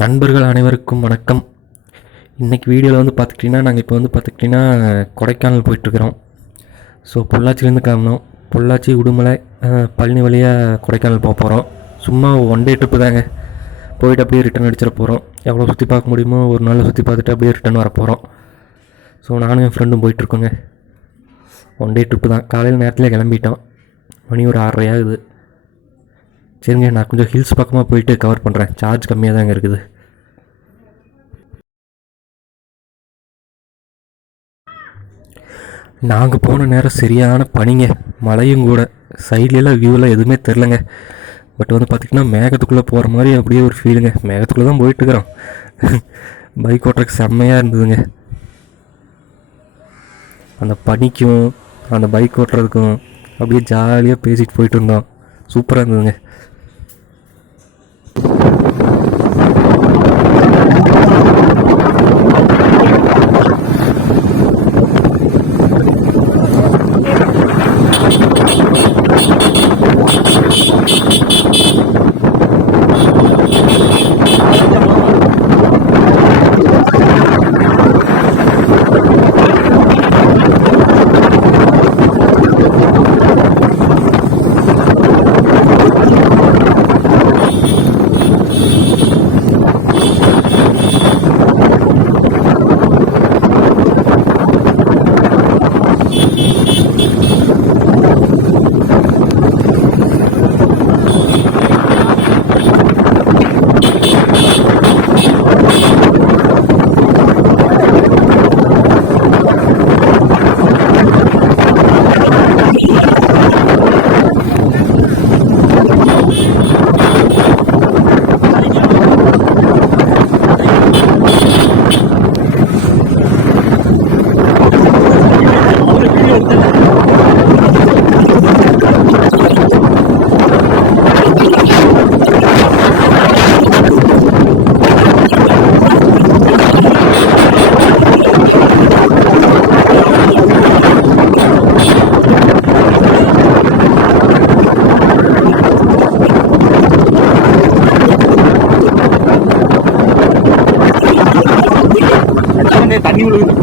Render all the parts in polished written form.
நண்பர்கள் அனைவருக்கும் வணக்கம். இன்றைக்கி வீடியோவில் வந்து பார்த்துக்கிட்டிங்கன்னா நாங்கள் இப்போ வந்து பார்த்துக்கிட்டிங்கன்னா கொடைக்கானல் போயிட்டுருக்குறோம். ஸோ பொள்ளாச்சிலேருந்து கிளம்புனோம். பொள்ளாச்சி, உடுமலை, பழனி வழியாக கொடைக்கானல் போக போகிறோம். சும்மா ஒன் டே ட்ரிப்பு தாங்க. போயிட்டு அப்படியே ரிட்டன் அடிச்சிட போகிறோம். எவ்வளோ சுற்றி பார்க்க முடியுமோ ஒரு நாள் சுற்றி பார்த்துட்டு அப்படியே ரிட்டன் வர போகிறோம். ஸோ நானும் என் ஃப்ரெண்டும் போயிட்டுருக்கோங்க. ஒன் டே ட்ரிப்பு தான். காலையில் நேரத்தில் கிளம்பிட்டோம். மணி ஒரு 6:30 ஆகுது. சரிங்க, நான் கொஞ்சம் ஹில்ஸ் பக்கமாக போயிட்டு கவர் பண்ணுறேன். சார்ஜ் கம்மியாக தாங்க இருக்குது. நாங்கள் போன நேரம் சரியான பனிங்க, மழையும் கூட. சைட்லலாம் வியூவெலாம் எதுவுமே தெரிலங்க. பட் வந்து பார்த்திங்கன்னா மேகத்துக்குள்ளே போகிற மாதிரி அப்படியே ஒரு ஃபீலுங்க. மேகத்துக்குள்ளே தான் போயிட்டுருக்குறோம். பைக் ஓட்டுறதுக்கு செம்மையாக இருந்ததுங்க. அந்த பனிக்கும் அந்த பைக் ஓட்டுறதுக்கும் அப்படியே ஜாலியாக பேசிட்டு போயிட்டு இருந்தோம். சூப்பராக இருந்ததுங்க. தண்ணி விழுகுது.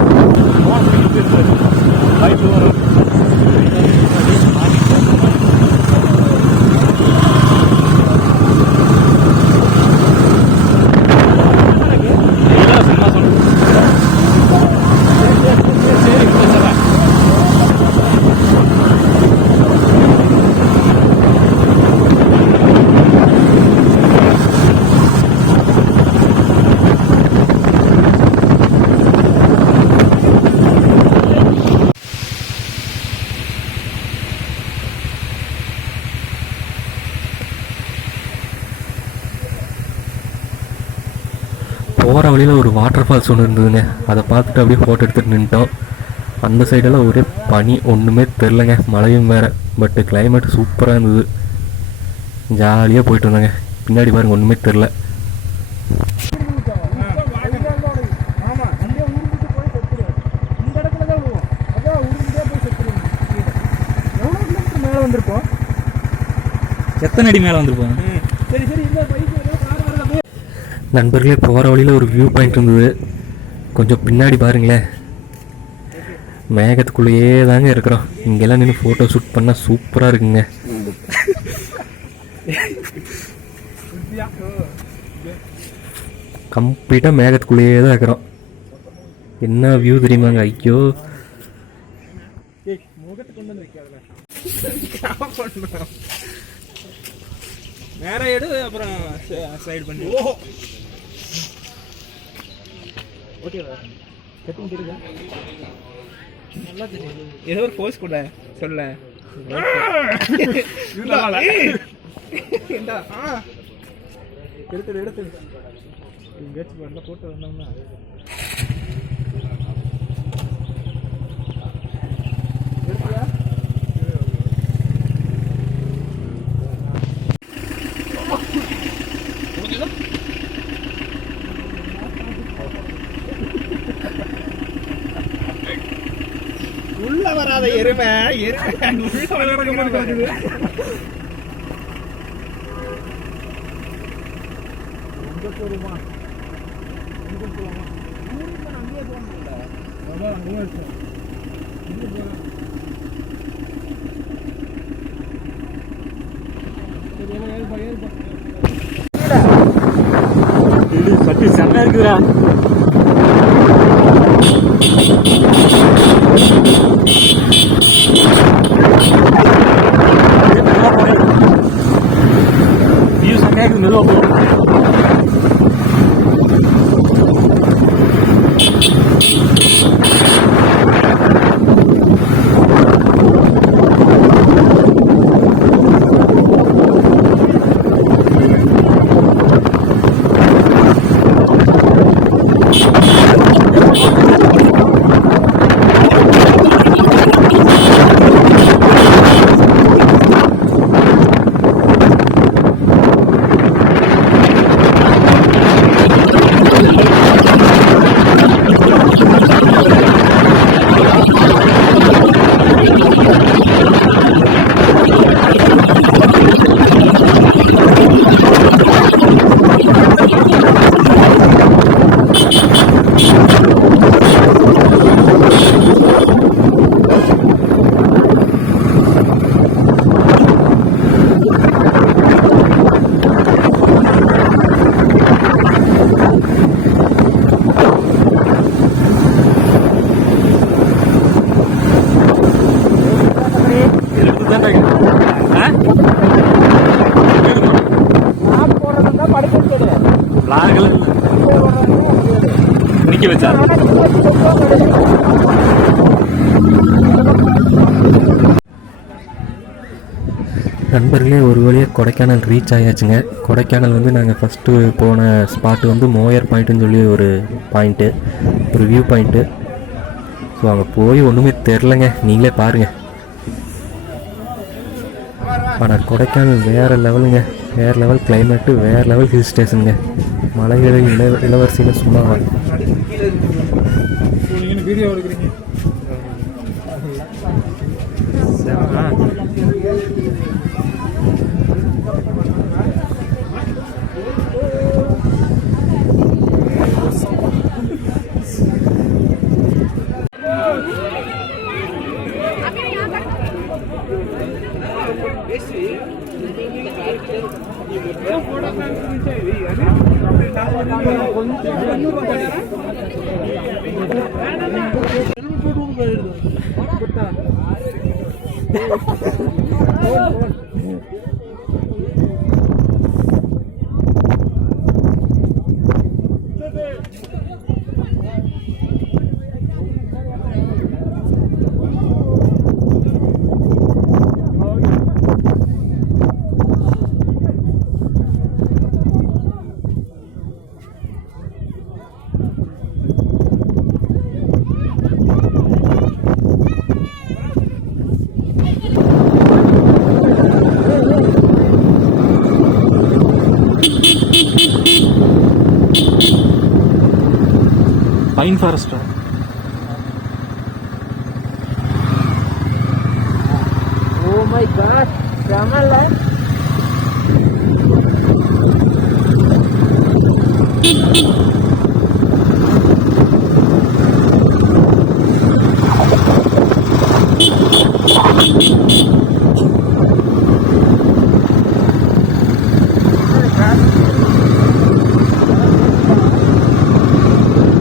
போகிற வழியில் ஒரு வாட்டர் ஃபால்ஸ் ஒன்று இருந்ததுங்க. அதை பார்த்துட்டு அப்படியே ஃபோட்டோ எடுத்துகிட்டு நின்ட்டோம். அந்த சைடெல்லாம் ஒரே பனி, ஒன்றுமே தெரிலங்க. மழையும் வேறு. பட்டு கிளைமேட் சூப்பராக இருந்தது. ஜாலியாக போயிட்டு வந்தாங்க. பின்னாடி பாருங்க, ஒன்றுமே தெரில. எத்தனை அடி மேலே வந்திருப்போம்? நண்பர்களே, போகிற வழியில் ஒரு வியூ பாயிண்ட் இருந்தது. கொஞ்சம் பின்னாடி பாருங்களேன். மேகத்துக்குள்ளேயே தாங்க இருக்கிறோம். இங்கெல்லாம் நின்று ஃபோட்டோ ஷூட் பண்ணால் சூப்பராக இருக்குங்க. கம்ப்ளீட்டாக மேகத்துக்குள்ளேயே தான் இருக்கிறோம். என்ன வியூ தெரியுமாங்க? ஐயோ, நேரா எடு, அப்புறம் சைடு பண்ணி. ஓகேவா? கட்டிங் தெரியுதா? நல்லா தெரியுது. ஏதோ ஒரு போஸ் கூட சொல்ல. எடுத்து எங்கேயாச்சும் நல்லா போட்டு வந்தோம்னா உள்ள வராத எருமை உள்ள சட்டி செம்மையா இருக்குதுடா. வியூ செம்மையா இருக்குது. மெதுவா போகும். நிக்க வச்சா நண்பர்களே, ஒரு வழியாக கொடைக்கானல் ரீச் ஆயாச்சுங்க. கொடைக்கானல் வந்து நாங்கள் ஃபஸ்ட்டு போன ஸ்பாட்டு வந்து மோயர் பாயிண்ட்டுன்னு சொல்லி ஒரு பாயிண்ட்டு, ஒரு வியூ பாயிண்ட்டு. ஸோ அங்கே போய் ஒன்றுமே தெரிலங்க, நீங்களே பாருங்கள். ஆனால் கொடைக்கானல் வேறு லெவலுங்க, வேறு லெவல் கிளைமேட்டு, வேறு லெவல் ஹில் ஸ்டேஷனுங்க. மலைகளில் இளவரசியில் சும்மா வீடியோ எடுக்கிறீங்க. Pine forest. Oh my god, Ramal.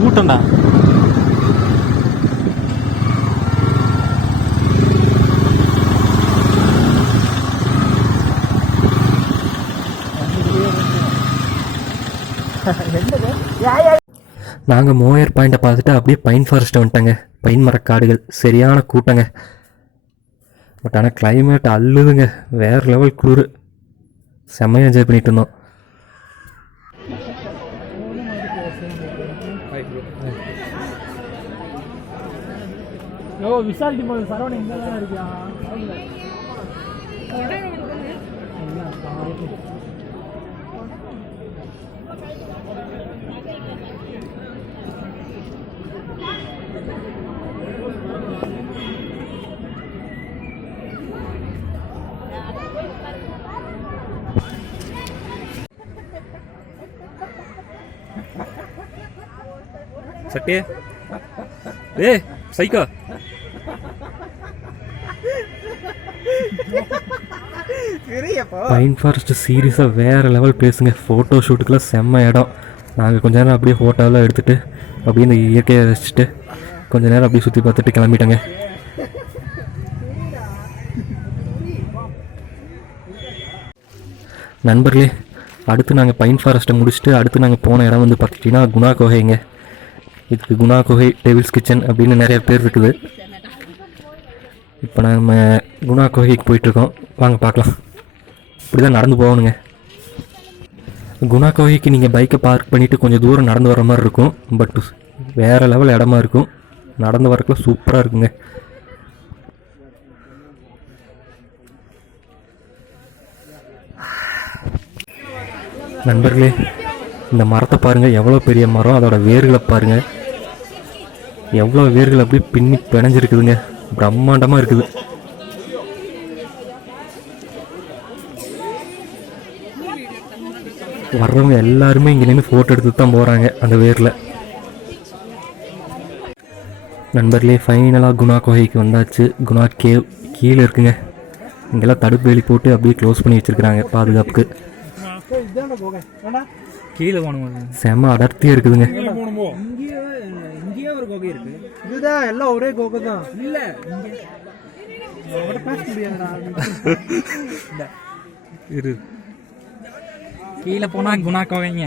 ஊட்டண்டா. நாங்கள் மோயர் பாயிண்ட்டை பார்த்துட்டு அப்படியே பைன் ஃபாரஸ்ட்டை வந்துட்டோங்க. பைன் மரக்காடுகள், சரியான கூட்டங்க. பட் ஆனால் கிளைமேட் அல்லுதுங்க, வேறு லெவல் குளிர். செம்மையாக என்ஜாய் பண்ணிட்டு இருந்தோம். விஷால் டிமால் சரவணன் இங்கே தான் இருக்கியா? சட்டே ஏய் சைக்கோ பைன் ஃபாரஸ்ட் சீரியஸாக வேறு லெவல் பிளேஸுங்க. ஃபோட்டோ ஷூட்டுக்கெலாம் செம்ம இடம். நாங்கள் கொஞ்ச நேரம் அப்படியே ஃபோட்டோவெல்லாம் எடுத்துகிட்டு அப்படியே இந்த இயற்கையை ரசிச்சுட்டு கொஞ்ச நேரம் அப்படியே சுற்றி பார்த்துட்டு கிளம்பிட்டோங்க. நண்பர்களே, அடுத்து நாங்கள் பைன் ஃபாரஸ்ட்டை முடிச்சுட்டு அடுத்து நாங்கள் போன இடம் வந்து பார்த்துட்டிங்கன்னா குணா குகைங்க. இதுக்கு குணா குகை, டெவில்ஸ் கிச்சன் அப்படின்னு நிறைய பேர் இருக்குது. இப்போ நம்ம குணா குகைக்கு போயிட்டுருக்கோம். வாங்க பார்க்கலாம். இப்படி தான் நடந்து போகணுங்க. குணா குகைக்கு நீங்கள் பைக்கை பார்க் பண்ணிவிட்டு கொஞ்சம் தூரம் நடந்து வர மாதிரி இருக்கும். பட் வேறு லெவல் இடமா இருக்கும். நடந்து வரக்குள்ள சூப்பராக இருக்குங்க. நண்பர்களே, இந்த மரத்தை பாருங்கள், எவ்வளோ பெரிய மரம். அதோட வேர்களை பாருங்கள், எவ்வளோ வேர்கள் அப்படியே பின்னி பிணைஞ்சிருக்குதுங்க. பிரம்மாண்டமாக இருக்குது. வர்றவங்க எல்லாருமே இங்கே நின்று ஃபோட்டோ எடுத்து தான் போகிறாங்க அந்த வேரில். நண்பர்களே, ஃபைனலாக குணா குகைக்கு வந்தாச்சு. குணா கேவ் கீழே இருக்குங்க. இங்கெல்லாம் தடுப்பு வேலி போட்டு அப்படியே க்ளோஸ் பண்ணி வச்சுருக்குறாங்க பாதுகாப்புக்கு. கீழே போகணும். செம்ம அடர்த்தியாக இருக்குதுங்க. இங்கேயே ஒரு குகை இருக்கு. இதுதான் எல்லாம் ஒரே கோகை தான். இல்ல பேச முடியாதுடா. இரு, கீழே போனா குணா குகைங்க.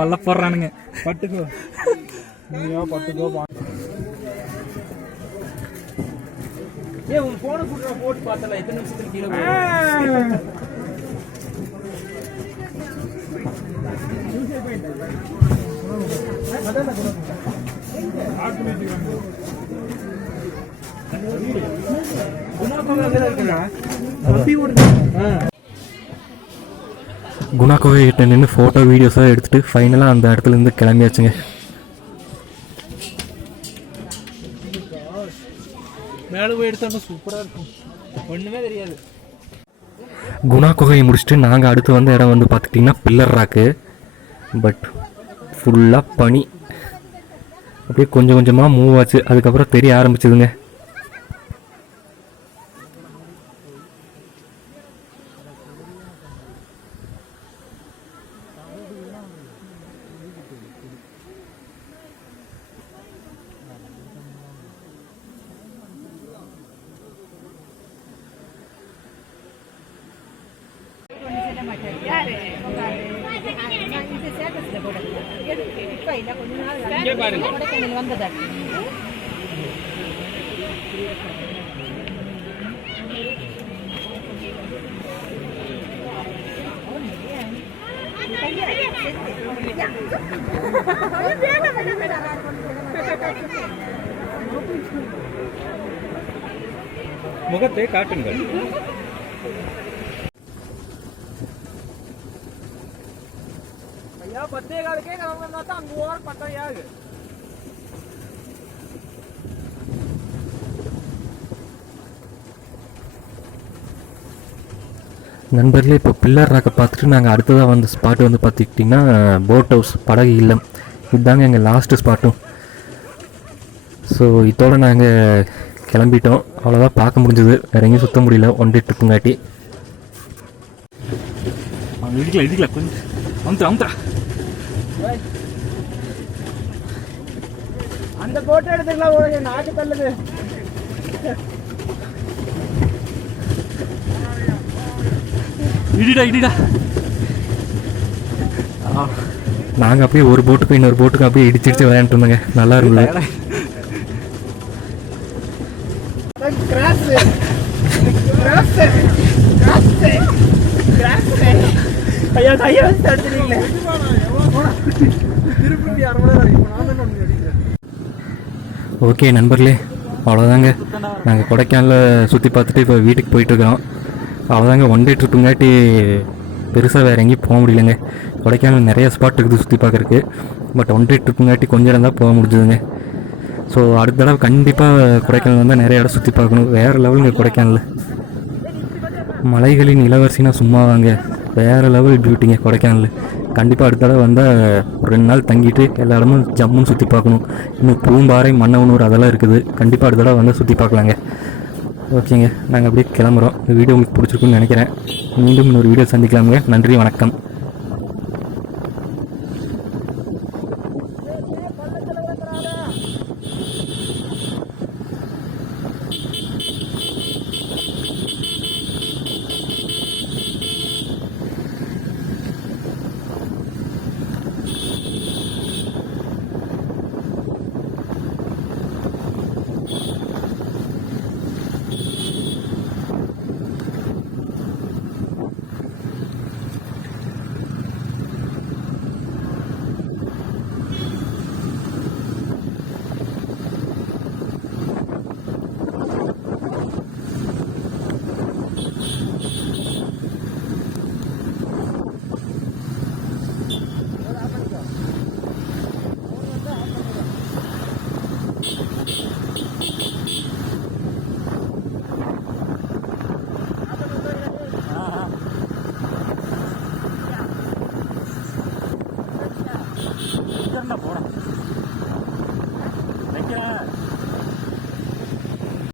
பல்ல போடுறானுங்க. பட்டுக்கோ பட்டுக்கோ. உன் போன போட்டு பார்த்தல எத்தனை நிமிஷத்துக்கு கீழே குணா குகை கிட்ட நின்று ஃபோட்டோ வீடியோஸாக எடுத்துகிட்டு ஃபைனலாக அந்த இடத்துலேருந்து கிளம்பியாச்சுங்க. மேலே போய் எடுத்தோம்னா சூப்பராக இருக்கும். ஒன்றுமே தெரியாது. குணா குகையை முடிச்சுட்டு நாங்கள் அடுத்து வந்த இடம் வந்து பார்த்துட்டிங்கன்னா பில்லர் ராக்கு. பட் ஃபுல்லாக பனி. அப்படியே கொஞ்சம் கொஞ்சமாக மூவ் ஆச்சு. அதுக்கப்புறம் தெரிய ஆரம்பிச்சதுங்க. முகத்தை காட்டுங்கள். ஐயா 10:15 கிளம்புனா தான் அங்கே ஓர பட்டையாகு. நண்பர்களே, இப்போ பில்லர் ராக்கை பார்த்துட்டு நாங்கள் அடுத்ததாக வந்த ஸ்பாட்டு வந்து பார்த்துக்கிட்டிங்கன்னா போட் ஹவுஸ், படகு இல்லம். இதுதாங்க எங்கள் லாஸ்ட்டு ஸ்பாட்டும். ஸோ இதோடு நாங்கள் கிளம்பிட்டோம். அவ்வளோதான் பார்க்க முடிஞ்சது. வேறு எங்கேயும் சுற்ற முடியல ஒன் டே ட்ரிப்புங்காட்டி. இடிக்கல கொஞ்சம் அமுத்துறா. அந்த போட்டோ எடுத்துக்கலாம். ஒரு நாக்கு தள்ளுது. இடிடா. நாங்கள் அப்படியே ஒரு போட்டுக்கும் இன்னொரு போட்டுக்கும் அப்படியே இடிச்சிடிச்சு விளையாண்டுட்டு இருந்தோங்க. நல்லா இருந்தது. ஓகே நண்பர்களே, அவ்வளோதாங்க. நாங்கள் கொடைக்கானலில் சுற்றி பார்த்துட்டு இப்போ வீட்டுக்கு போயிட்டுருக்குறோம். அவ்வளோதாங்க. ஒன் டே ட்ரிப்புங்காட்டி பெருசாக வேறு எங்கேயும் போக முடியலங்க. கொடைக்கானல் நிறைய ஸ்பாட் இருக்குது சுற்றி பார்க்குறக்கு. பட் ஒன் டே ட்ரிப்புங்காட்டி கொஞ்சம் இடம் தான் போக முடிஞ்சதுங்க. ஸோ அடுத்த தடவை கண்டிப்பாக கொடைக்கானல் வந்தால் நிறைய இடம் சுற்றி பார்க்கணும். வேறு லெவலுங்க கொடைக்கானல். மலைகளின் இளவரசினா சும்மாவாங்க. வேறு லெவல் பியூட்டிங்க கொடைக்கானல். கண்டிப்பாக அடுத்த தடவை வந்தால் ஒரு 2 நாள் தங்கிட்டு எல்லா இடமும் ஜம்முன்னு சுற்றி பார்க்கணும். இன்னும் பூம்பாறை, மன்னவனூர் அதெல்லாம் இருக்குது. கண்டிப்பாக அடுத்த தடவை வந்து சுற்றி பார்க்கலாங்க. ஓகேங்க, நாங்கள் அப்படியே கிளம்புறோம். இந்த வீடியோ உங்களுக்கு பிடிச்சிருக்குன்னு நினைக்கிறேன். மீண்டும் இன்னொரு வீடியோ சந்திக்கலாமுங்க. நன்றி, வணக்கம். போகிறேன்